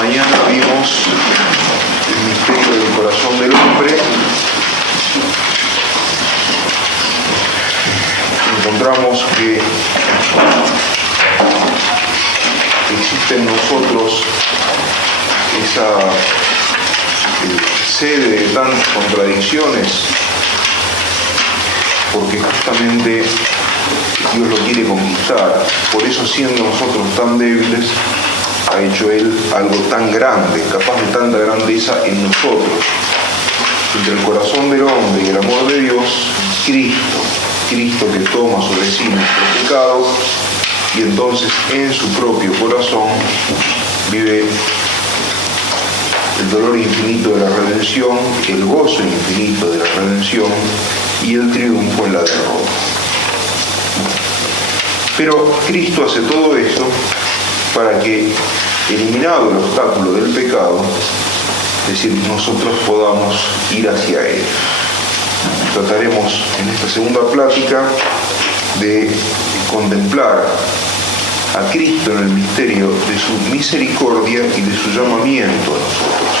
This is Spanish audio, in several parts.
mañana vimos el misterio del corazón del hombre. Encontramos que existe en nosotros esa sede de tantas contradicciones, porque justamente Dios lo quiere conquistar. Por eso, siendo nosotros tan débiles, ha hecho Él algo tan grande, capaz de tanta grandeza en nosotros. Entre el corazón del hombre y el amor de Dios, Cristo que toma sobre sí nuestros pecados, y entonces en su propio corazón vive el dolor infinito de la redención, el gozo infinito de la redención y el triunfo en la derrota. Pero Cristo hace todo eso para que, eliminado el obstáculo del pecado, es decir, nosotros podamos ir hacia Él. Trataremos en esta segunda plática de contemplar a Cristo en el misterio de su misericordia y de su llamamiento a nosotros.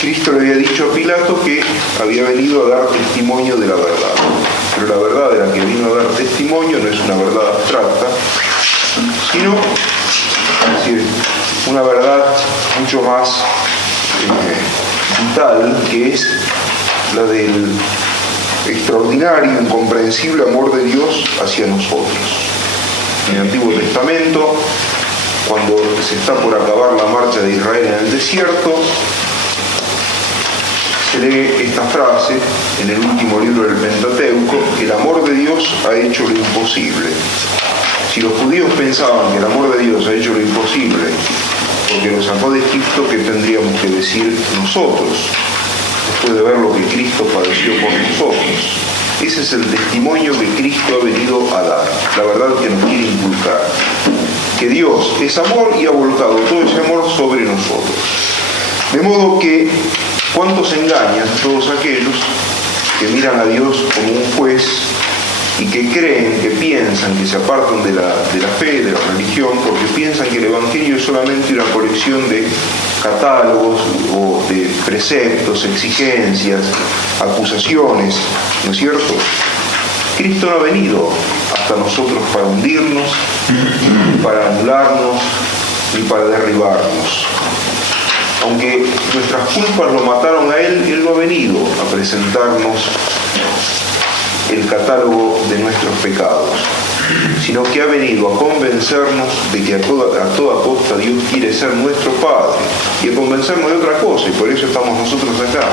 Cristo le había dicho a Pilato que había venido a dar testimonio de la verdad, pero la verdad de la que vino a dar testimonio no es una verdad abstracta, sino, es decir, una verdad mucho más vital, que es la del extraordinario, incomprensible amor de Dios hacia nosotros. En el Antiguo Testamento, cuando se está por acabar la marcha de Israel en el desierto, se lee esta frase en el último libro del Pentateuco: el amor de Dios ha hecho lo imposible. Si los judíos pensaban que el amor de Dios ha hecho lo imposible porque nos sacó de Egipto, ¿qué tendríamos que decir nosotros después de ver lo que Cristo padeció por nosotros? Ese es el testimonio que Cristo ha venido a dar, la verdad que nos quiere inculcar, que Dios es amor y ha volcado todo ese amor sobre nosotros. De modo que, ¿cuántos engañan? Todos aquellos que miran a Dios como un juez y que creen, que piensan, que se apartan de la fe, de la religión, porque piensan que el Evangelio es solamente una colección de catálogos o de preceptos, exigencias, acusaciones, ¿no es cierto? Cristo no ha venido hasta nosotros para hundirnos, ni para anularnos, ni para derribarnos. Aunque nuestras culpas lo mataron a Él, Él no ha venido a presentarnos el catálogo de nuestros pecados, sino que ha venido a convencernos de que a toda costa Dios quiere ser nuestro Padre, y a convencernos de otra cosa, y por eso estamos nosotros acá,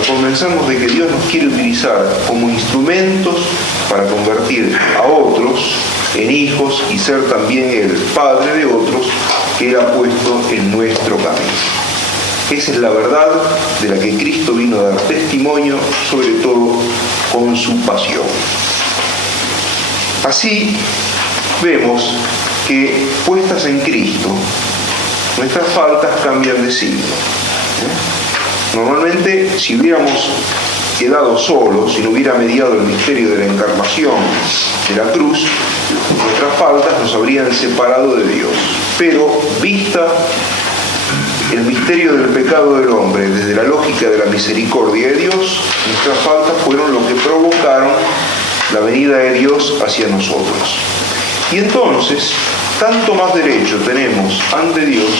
a convencernos de que Dios nos quiere utilizar como instrumentos para convertir a otros en hijos y ser también el Padre de otros que Él ha puesto en nuestro camino. Esa es la verdad de la que Cristo vino a dar testimonio, sobre todo con su pasión. Así vemos que, puestas en Cristo, nuestras faltas cambian de signo. Normalmente, si hubiéramos quedado solos, si no hubiera mediado el misterio de la encarnación de la cruz, nuestras faltas nos habrían separado de Dios. Pero, vista el misterio del pecado del hombre desde la lógica de la misericordia de Dios, nuestras faltas fueron lo que provocaron la venida de Dios hacia nosotros. Y entonces, tanto más derecho tenemos ante Dios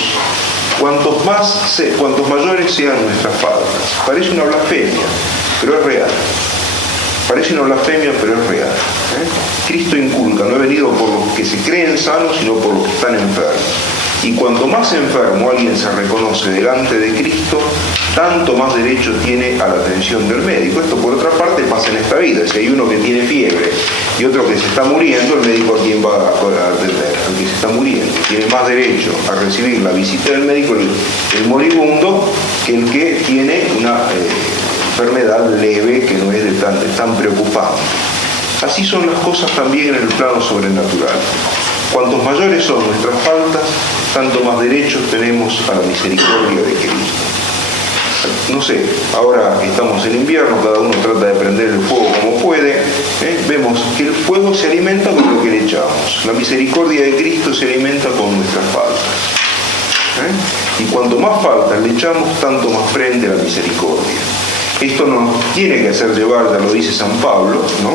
cuantos mayores sean nuestras faltas. Parece una blasfemia, pero es real. Parece una blasfemia, pero es real. Cristo inculca: no he venido por los que se creen sanos, sino por los que están enfermos. Y cuanto más enfermo alguien se reconoce delante de Cristo, tanto más derecho tiene a la atención del médico. Esto, por otra parte, pasa en esta vida. Si hay uno que tiene fiebre y otro que se está muriendo, el médico a quién va a atender, al que se está muriendo. Tiene más derecho a recibir la visita del médico el moribundo que el que tiene una enfermedad leve, que no es de tan preocupante. Así son las cosas también en el plano sobrenatural. Cuantos mayores son nuestras faltas, tanto más derechos tenemos a la misericordia de Cristo. no sé, ahora que estamos en invierno, cada uno trata de prender el fuego como puede, vemos que el fuego se alimenta con lo que le echamos. La misericordia de Cristo se alimenta con nuestras faltas. Y cuanto más faltas le echamos, tanto más prende la misericordia. Esto nos tiene que hacer llevar, ya lo dice San Pablo, ¿no?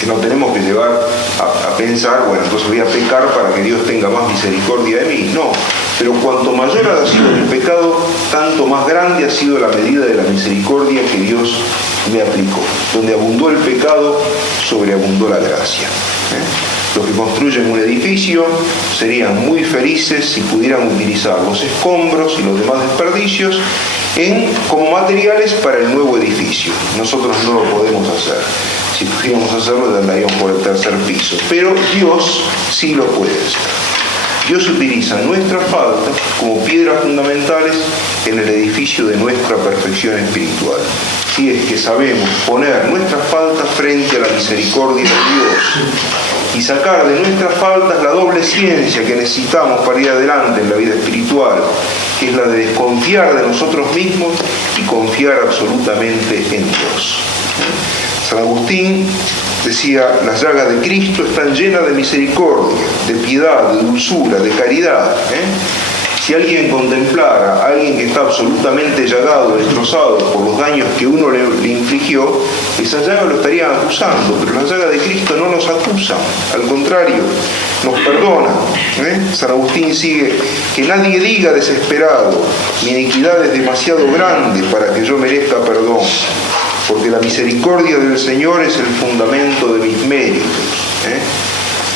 Que no tenemos que llevar a pensar, bueno, entonces voy a pecar para que Dios tenga más misericordia de mí. No, pero cuanto mayor ha sido el pecado, tanto más grande ha sido la medida de la misericordia que Dios me aplicó. Donde abundó el pecado, sobreabundó la gracia. Los que construyen un edificio serían muy felices si pudieran utilizar los escombros y los demás desperdicios como materiales para el nuevo edificio. Nosotros no lo podemos hacer. Si pudiéramos hacerlo, ya andaríamos por el tercer piso. Pero Dios sí lo puede hacer. Dios utiliza nuestras faltas como piedras fundamentales en el edificio de nuestra perfección espiritual. Si es que sabemos poner nuestras faltas frente a la misericordia de Dios y sacar de nuestras faltas la doble ciencia que necesitamos para ir adelante en la vida espiritual, que es la de desconfiar de nosotros mismos y confiar absolutamente en Dios. San Agustín decía, las llagas de Cristo están llenas de misericordia, de piedad, de dulzura, de caridad. Si alguien contemplara a alguien que está absolutamente llagado, destrozado por los daños que uno le infligió, esa llaga lo estaría acusando, pero las llagas de Cristo no nos acusan, al contrario, nos perdona. San Agustín sigue, que nadie diga desesperado, mi iniquidad es demasiado grande para que yo merezca perdón, porque la misericordia del Señor es el fundamento de mis méritos.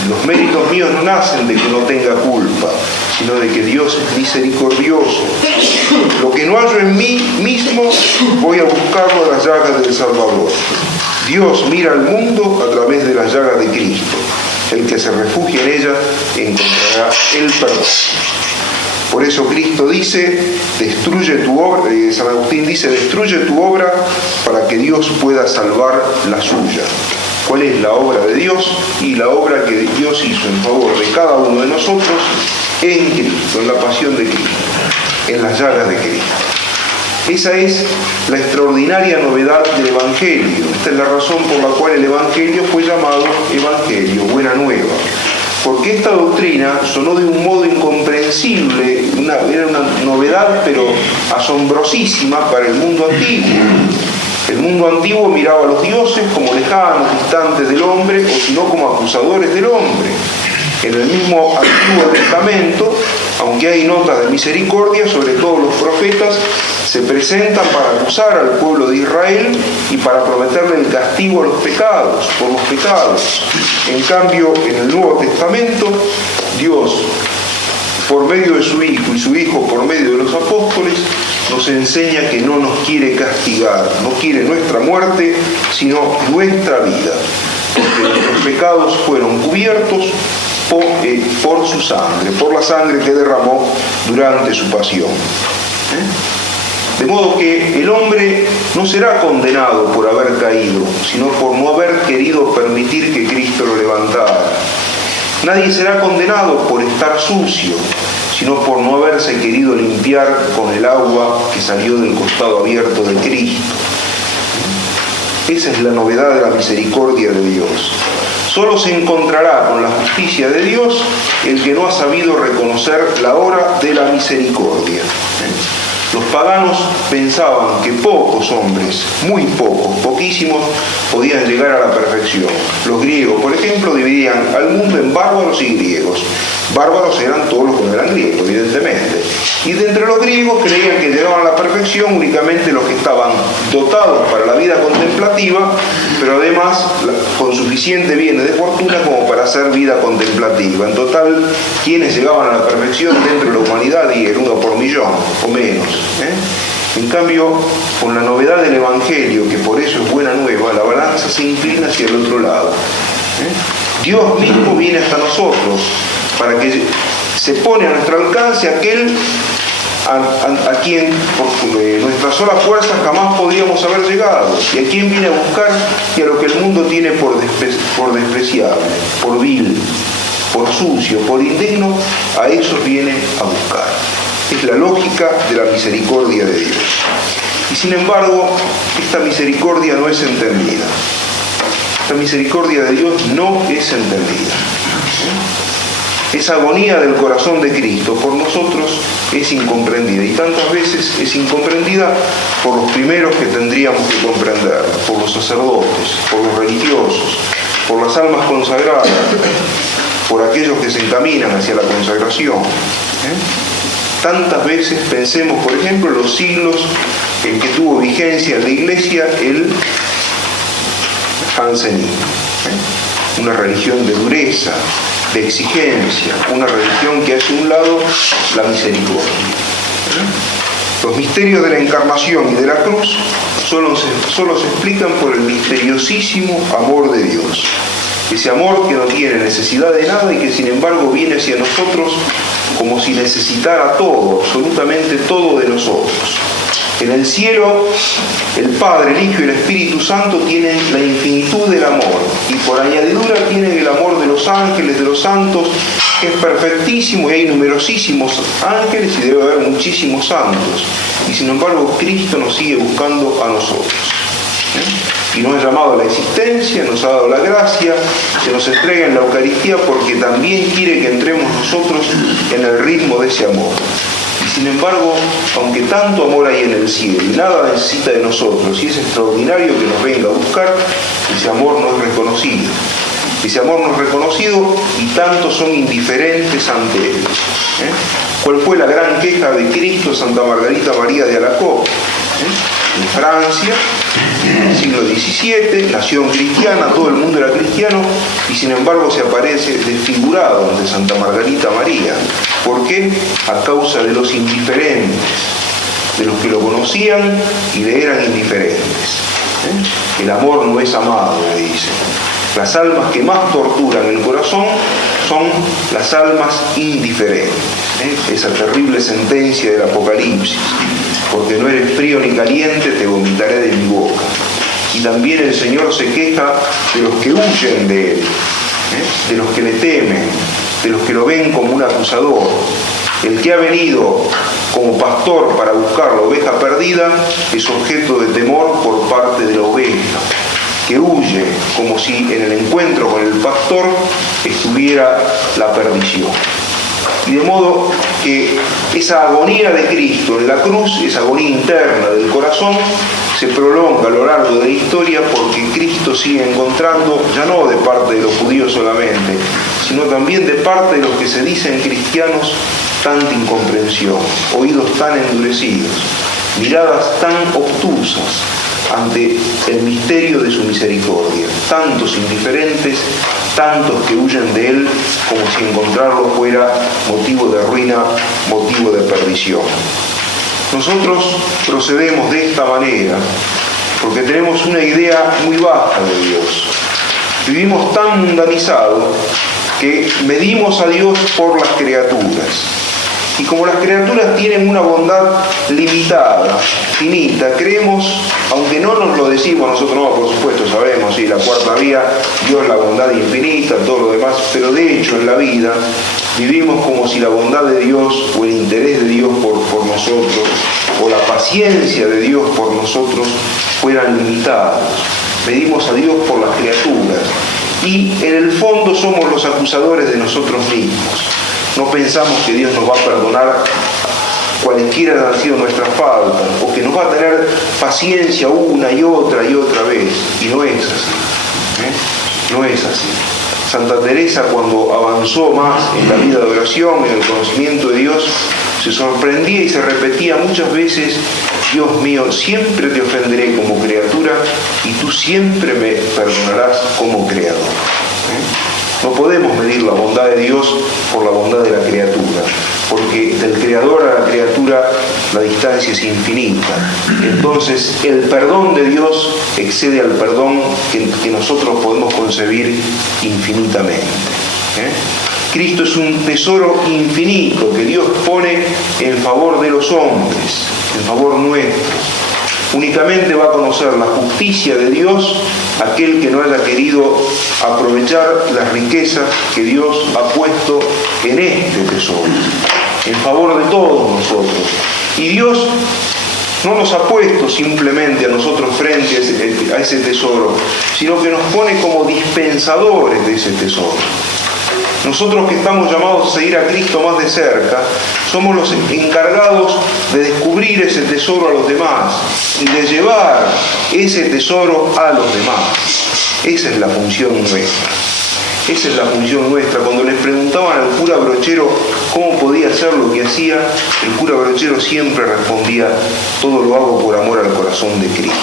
Los méritos míos no nacen de que no tenga culpa, sino de que Dios es misericordioso. Lo que no hallo en mí mismo, voy a buscarlo en las llagas del Salvador. Dios mira al mundo a través de las llagas de Cristo. El que se refugie en ella encontrará el perdón. Por eso Cristo dice, destruye tu obra, San Agustín dice, destruye tu obra para que Dios pueda salvar la suya. ¿Cuál es la obra de Dios? Y la obra que Dios hizo en favor de cada uno de nosotros en Cristo, en la pasión de Cristo, en las llagas de Cristo. Esa es la extraordinaria novedad del Evangelio. Esta es la razón por la cual el Evangelio fue llamado Evangelio, Buena Nueva. Porque esta doctrina sonó de un modo incomprensible, era una novedad pero asombrosísima para el mundo antiguo. El mundo antiguo miraba a los dioses como lejanos, distantes del hombre, o sino como acusadores del hombre. En el mismo Antiguo Testamento, aunque hay notas de misericordia, sobre todo los profetas se presentan para acusar al pueblo de Israel y para prometerle el castigo a los pecados, por los pecados. En cambio, en el Nuevo Testamento, Dios, por medio de su Hijo y su Hijo por medio de los apóstoles, nos enseña que no nos quiere castigar, no quiere nuestra muerte, sino nuestra vida, porque nuestros pecados fueron cubiertos por su sangre, por la sangre que derramó durante su pasión. De modo que el hombre no será condenado por haber caído, sino por no haber querido permitir que Cristo lo levantara. Nadie será condenado por estar sucio, sino por no haberse querido limpiar con el agua que salió del costado abierto de Cristo. Esa es la novedad de la misericordia de Dios. Solo se encontrará con la justicia de Dios el que no ha sabido reconocer la hora de la misericordia. Los paganos pensaban que pocos hombres, muy pocos, poquísimos, podían llegar a la perfección. Los griegos, por ejemplo, dividían al mundo en bárbaros y griegos. Bárbaros eran todos los que no eran griegos, evidentemente. Y de entre los griegos creían que llegaban a la perfección únicamente los que estaban dotados para la vida contemplativa, pero además con suficiente bienes de fortuna como para hacer vida contemplativa. En total, quienes llegaban a la perfección dentro de la humanidad, y el 1 por millón o menos. En cambio, con la novedad del Evangelio, que por eso es buena nueva, la balanza se inclina hacia el otro lado. Dios mismo viene hasta nosotros para que se pone a nuestro alcance aquel a quien por nuestras solas fuerzas jamás podríamos haber llegado, y a quien viene a buscar y a lo que el mundo tiene por despreciable, por vil, por sucio, por indigno, a esos viene a buscar. Es la lógica de la misericordia de Dios. Y sin embargo, esta misericordia no es entendida. La misericordia de Dios no es entendida. Esa agonía del corazón de Cristo por nosotros es incomprendida, y tantas veces es incomprendida por los primeros que tendríamos que comprender, por los sacerdotes, por los religiosos, por las almas consagradas, por aquellos que se encaminan hacia la consagración. Tantas veces pensemos, por ejemplo, en los siglos en que tuvo vigencia en la Iglesia el jansenismo, una religión de dureza, de exigencia, una religión que hace a un lado la misericordia. Los misterios de la encarnación y de la cruz solo se explican por el misteriosísimo amor de Dios. Ese amor que no tiene necesidad de nada y que sin embargo viene hacia nosotros como si necesitara todo, absolutamente todo de nosotros. En el cielo, el Padre, el Hijo y el Espíritu Santo tienen la infinitud del amor, y por añadidura tienen el amor de los ángeles, de los santos, que es perfectísimo, y hay numerosísimos ángeles y debe haber muchísimos santos. Y sin embargo, Cristo nos sigue buscando a nosotros. Y nos ha llamado a la existencia, nos ha dado la gracia, se nos entrega en la Eucaristía porque también quiere que entremos nosotros en el ritmo de ese amor. Sin embargo, aunque tanto amor hay en el cielo y nada necesita de nosotros, y es extraordinario que nos venga a buscar, ese amor no es reconocido. Ese amor no es reconocido y tantos son indiferentes ante él. ¿Cuál fue la gran queja de Cristo, Santa Margarita María de Alacoque? En Francia, en el siglo XVII, nación cristiana, todo el mundo era cristiano, y sin embargo se aparece desfigurado ante Santa Margarita María. ¿Por qué? A causa de los indiferentes, de los que lo conocían y le eran indiferentes. El amor no es amado, le dice. Las almas que más torturan el corazón son las almas indiferentes. Esa terrible sentencia del Apocalipsis: porque no eres frío ni caliente, te vomitaré de mi boca. Y también el Señor se queja de los que huyen de Él, de los que le temen, de los que lo ven como un acusador. El que ha venido como pastor para buscar la oveja perdida es objeto de temor por parte de la oveja, que huye como si en el encuentro con el pastor estuviera la perdición. Y de modo que esa agonía de Cristo en la cruz, esa agonía interna del corazón, se prolonga a lo largo de la historia porque Cristo sigue encontrando, ya no de parte de los judíos solamente, sino también de parte de los que se dicen cristianos, tanta incomprensión, oídos tan endurecidos, miradas tan obtusas ante el misterio de su misericordia, tantos indiferentes, tantos que huyen de Él como si encontrarlo fuera motivo de ruina, motivo de perdición. Nosotros procedemos de esta manera porque tenemos una idea muy baja de Dios. Vivimos tan mundanizados que medimos a Dios por las criaturas. Y como las criaturas tienen una bondad limitada, finita, creemos, aunque no nos lo decimos nosotros, no, por supuesto sabemos, sí, la cuarta vía, Dios la bondad infinita, todo lo demás, pero de hecho en la vida vivimos como si la bondad de Dios o el interés de Dios por nosotros o la paciencia de Dios por nosotros fueran limitados. Medimos a Dios por las criaturas y en el fondo somos los acusadores de nosotros mismos. No pensamos que Dios nos va a perdonar cualquiera han sido nuestras faltas, o que nos va a tener paciencia una y otra vez, y no es así, no es así. Santa Teresa, cuando avanzó más en la vida de oración, en el conocimiento de Dios, se sorprendía y se repetía muchas veces: Dios mío, siempre te ofenderé como criatura y tú siempre me perdonarás como creador. No podemos medir la bondad de Dios por la bondad de la criatura, porque del creador a la criatura la distancia es infinita. Entonces el perdón de Dios excede al perdón que nosotros podemos concebir infinitamente. Cristo es un tesoro infinito que Dios pone en favor de los hombres, en favor nuestro. Únicamente va a conocer la justicia de Dios aquel que no haya querido aprovechar las riquezas que Dios ha puesto en este tesoro. en favor de todos nosotros. Y Dios no nos ha puesto simplemente a nosotros frente a ese tesoro, sino que nos pone como dispensadores de ese tesoro. Nosotros que estamos llamados a seguir a Cristo más de cerca, somos los encargados de descubrir ese tesoro a los demás y de llevar ese tesoro a los demás. Esa es la función nuestra. Esa es la función nuestra. Cuando les preguntaban al cura Brochero cómo podía hacer lo que hacía, el cura Brochero siempre respondía: todo lo hago por amor al corazón de Cristo.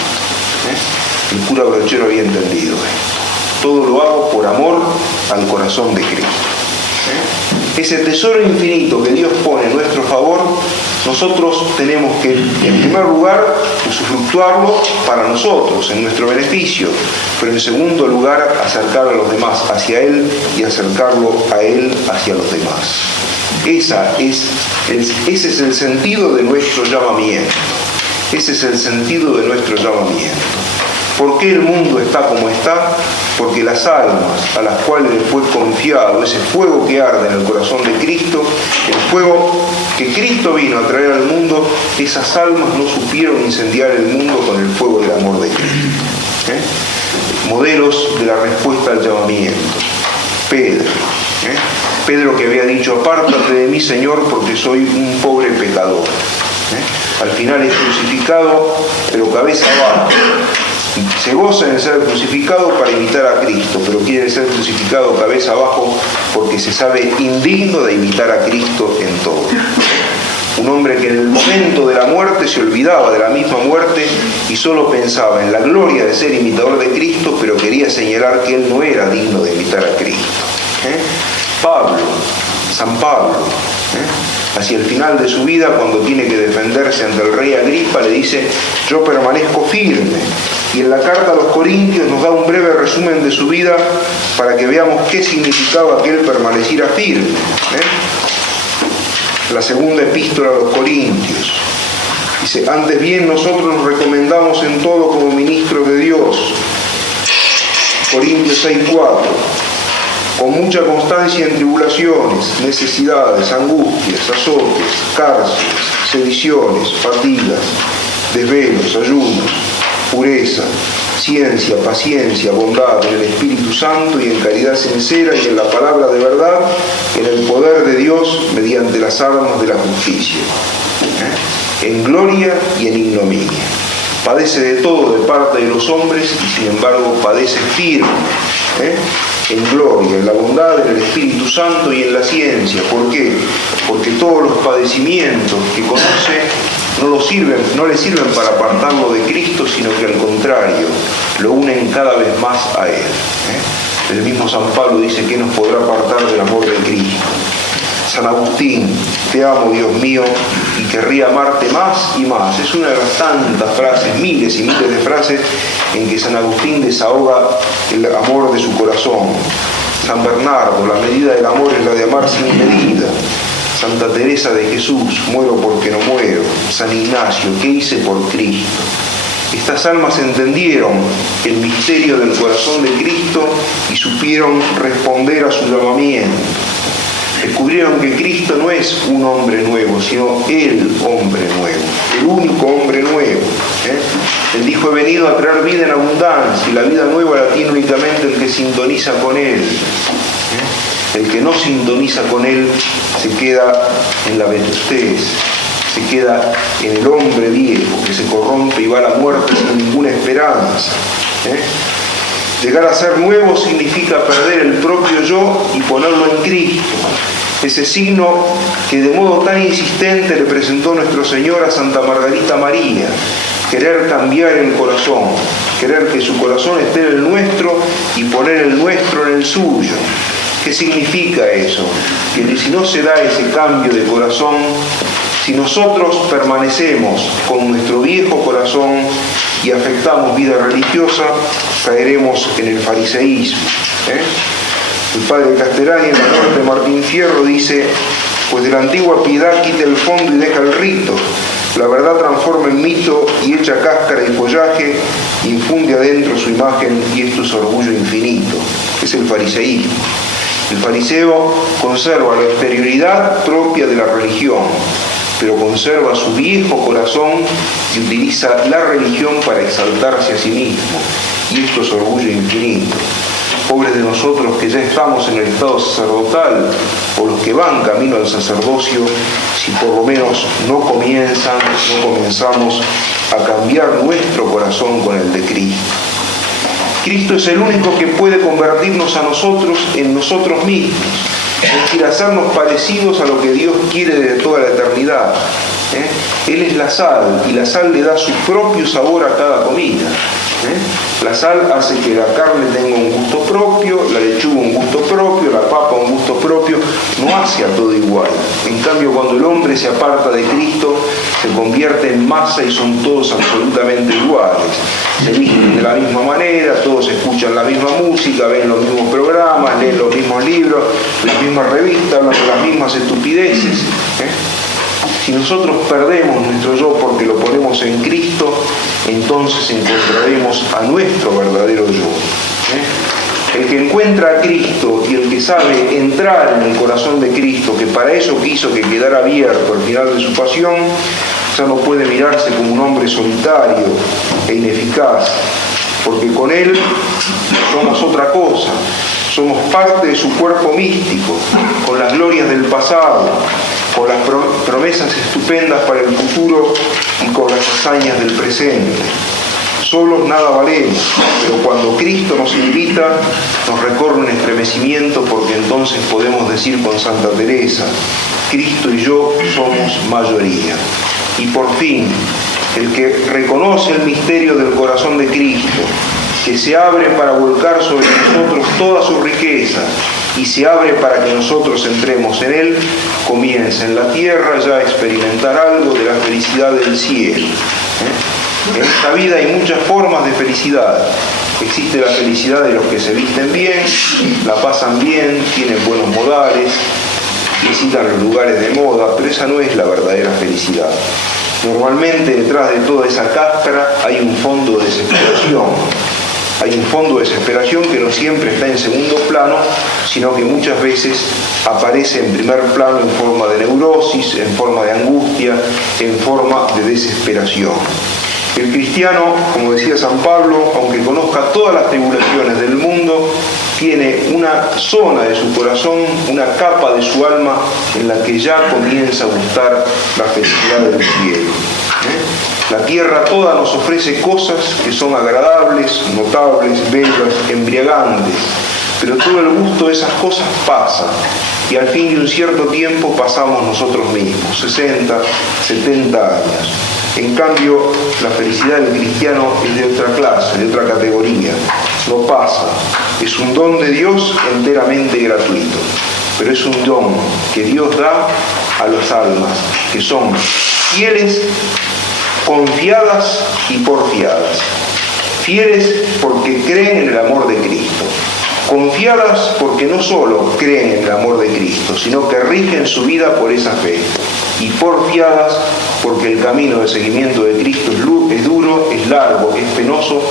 El cura Brochero había entendido esto. Todo lo hago por amor al corazón de Cristo. Ese tesoro infinito que Dios pone en nuestro favor, nosotros tenemos que, en primer lugar, usufructuarlo para nosotros, en nuestro beneficio, pero en segundo lugar, acercar a los demás hacia Él y acercarlo a Él hacia los demás. Ese es el sentido de nuestro llamamiento. Ese es el sentido de nuestro llamamiento. ¿Por qué el mundo está como está? Porque las almas a las cuales le fue confiado ese fuego que arde en el corazón de Cristo, el fuego que Cristo vino a traer al mundo, esas almas no supieron incendiar el mundo con el fuego del amor de Cristo. Modelos de la respuesta al llamamiento. Pedro que había dicho: apártate de mí, Señor, porque soy un pobre pecador. Al final es crucificado, pero cabeza abajo. Se goza en ser crucificado para imitar a Cristo, pero quiere ser crucificado cabeza abajo porque se sabe indigno de imitar a Cristo en todo. Un hombre que en el momento de la muerte se olvidaba de la misma muerte y solo pensaba en la gloria de ser imitador de Cristo, pero quería señalar que él no era digno de imitar a Cristo. San Pablo, hacia el final de su vida, cuando tiene que defenderse ante el rey Agripa, le dice: yo permanezco firme. Y en la carta a los Corintios nos da un breve resumen de su vida para que veamos qué significaba que él permaneciera firme. La segunda epístola a los Corintios dice: antes bien nosotros nos recomendamos en todo como ministros de Dios. Corintios 6:4: con mucha constancia en tribulaciones, necesidades, angustias, azotes, cárceles, sediciones, fatigas, desvelos, ayunos, pureza, ciencia, paciencia, bondad en el Espíritu Santo y en caridad sincera y en la palabra de verdad, en el poder de Dios mediante las armas de la justicia, en gloria y en ignominia. Padece de todo de parte de los hombres y sin embargo padece firme, en gloria, en la bondad, en el Espíritu Santo y en la ciencia. ¿Por qué? Porque todos los padecimientos que conoce no le sirven para apartarlo de Cristo, sino que al contrario, lo unen cada vez más a Él. El mismo San Pablo dice: ¿qué nos podrá apartar del amor de Cristo? San Agustín: te amo, Dios mío, y querría amarte más y más. Es una de las tantas frases, miles y miles de frases, en que San Agustín desahoga el amor de su corazón. San Bernardo: la medida del amor es la de amar sin medida. Santa Teresa de Jesús: muero porque no muero. San Ignacio: ¿qué hice por Cristo? Estas almas entendieron el misterio del corazón de Cristo y supieron responder a su llamamiento. Descubrieron que Cristo no es un hombre nuevo, sino el hombre nuevo, el único hombre nuevo. Él dijo: he venido a traer vida en abundancia, y la vida nueva la tiene únicamente el que sintoniza con Él. El que no sintoniza con Él se queda en la vetustez, se queda en el hombre viejo que se corrompe y va a la muerte sin ninguna esperanza. Llegar a ser nuevo significa perder el propio yo y ponerlo en Cristo. Ese signo que de modo tan insistente le presentó nuestro Señor a Santa Margarita María: querer cambiar el corazón, querer que su corazón esté en el nuestro y poner el nuestro en el suyo. ¿Qué significa eso? Que si no se da ese cambio de corazón, si nosotros permanecemos con nuestro viejo corazón y afectamos vida religiosa, caeremos en el fariseísmo. El padre Castellani, en la muerte de Martín Fierro, dice: pues de la antigua piedad quita el fondo y deja el rito. La verdad transforma en mito y echa cáscara y follaje, infunde adentro su imagen, y esto es orgullo infinito. Es el fariseísmo. El fariseo conserva la exterioridad propia de la religión, pero conserva su viejo corazón y utiliza la religión para exaltarse a sí mismo. Y esto es orgullo infinito. Pobres de nosotros que ya estamos en el estado sacerdotal, o los que van camino al sacerdocio, si por lo menos no comenzamos a cambiar nuestro corazón con el de Cristo. Cristo es el único que puede convertirnos a nosotros en nosotros mismos, es decir, hacernos parecidos a lo que Dios quiere desde toda la eternidad. Él es la sal, y la sal le da su propio sabor a cada comida. La sal hace que la carne tenga un gusto propio, la lechuga un gusto propio, la papa un gusto propio, no hace a todo igual. En cambio, cuando el hombre se aparta de Cristo, se convierte en masa y son todos absolutamente iguales. Se visten de la misma manera, todos escuchan la misma música, ven los mismos programas, leen los mismos libros, las mismas revistas, hablan de las mismas estupideces. Si nosotros perdemos nuestro yo porque lo ponemos en Cristo, entonces encontraremos a nuestro verdadero yo. El que encuentra a Cristo y el que sabe entrar en el corazón de Cristo, que para eso quiso que quedara abierto al final de su pasión, ya no puede mirarse como un hombre solitario e ineficaz, porque con Él somos otra cosa. Somos parte de su cuerpo místico, con las glorias del pasado, con las promesas estupendas para el futuro y con las hazañas del presente. Solos nada valemos, pero cuando Cristo nos invita, nos recorre un estremecimiento, porque entonces podemos decir con Santa Teresa: Cristo y yo somos mayoría. Y por fin, el que reconoce el misterio del corazón de Cristo, que se abre para volcar sobre nosotros toda su riqueza y se abre para que nosotros entremos en Él, comienza en la tierra ya a experimentar algo de la felicidad del cielo. En esta vida hay muchas formas de felicidad. Existe la felicidad de los que se visten bien, la pasan bien, tienen buenos modales, visitan los lugares de moda, pero esa no es la verdadera felicidad. Normalmente detrás de toda esa cáscara hay un fondo de desesperación. Hay un fondo de desesperación que no siempre está en segundo plano, sino que muchas veces aparece en primer plano en forma de neurosis, en forma de angustia, en forma de desesperación. El cristiano, como decía San Pablo, aunque conozca todas las tribulaciones del mundo, tiene una zona de su corazón, una capa de su alma en la que ya comienza a gustar la felicidad del cielo. La tierra toda nos ofrece cosas que son agradables, notables, bellas, embriagantes, pero todo el gusto de esas cosas pasa, y al fin de un cierto tiempo pasamos nosotros mismos, 60, 70 años. En cambio, la felicidad del cristiano es de otra clase, de otra categoría. No pasa, es un don de Dios enteramente gratuito, pero es un don que Dios da a las almas que son fieles, confiadas y porfiadas. Fieles porque creen en el amor de Cristo. Confiadas porque no solo creen en el amor de Cristo, sino que rigen su vida por esa fe. Y porfiadas porque el camino de seguimiento de Cristo es duro, es largo, es penoso,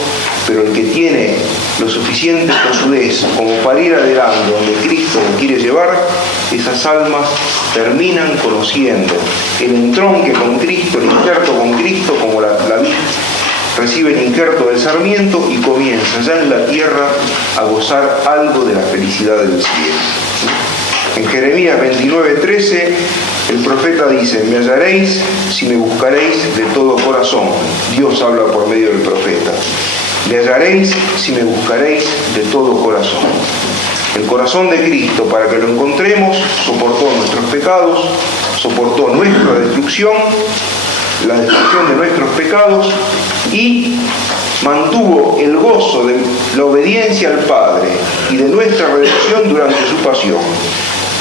pero el que tiene lo suficiente tosudez como para ir adelante donde Cristo lo quiere llevar, esas almas terminan conociendo el entronque con Cristo, el injerto con Cristo, como la vid recibe el injerto del sarmiento y comienza ya en la tierra a gozar algo de la felicidad del cielo. En Jeremías 29:13, el profeta dice: me hallaréis si me buscaréis de todo corazón. Dios habla por medio del profeta. Me hallaréis si me buscaréis de todo corazón. El corazón de Cristo, para que lo encontremos, soportó nuestros pecados, soportó nuestra destrucción, la destrucción de nuestros pecados, y mantuvo el gozo de la obediencia al Padre y de nuestra redención durante su pasión.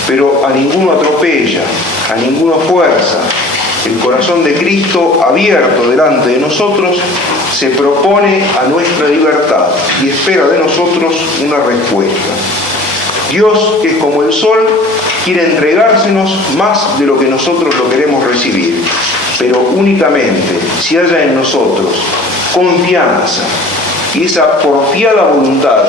Pero a ninguno atropella, a ninguno fuerza. El corazón de Cristo, abierto delante de nosotros, se propone a nuestra libertad y espera de nosotros una respuesta. Dios, que es como el sol, quiere entregársenos más de lo que nosotros lo queremos recibir, pero únicamente si haya en nosotros confianza, Y esa porfiada voluntad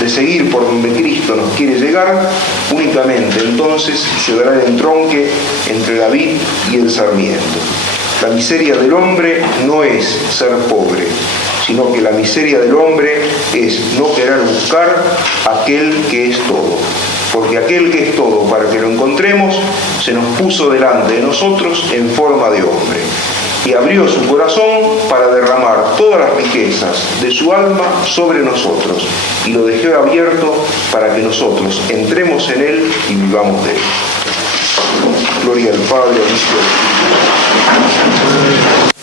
de seguir por donde Cristo nos quiere llegar, únicamente entonces se dará el entronque entre la vid y el sarmiento. La miseria del hombre no es ser pobre, sino que la miseria del hombre es no querer buscar aquel que es todo. Porque aquel que es todo, para que lo encontremos, se nos puso delante de nosotros en forma de hombre y abrió su corazón para derramar todas las riquezas de su alma sobre nosotros y lo dejó abierto para que nosotros entremos en él y vivamos de él. Gloria al Padre, al Hijo y al Espíritu Santo.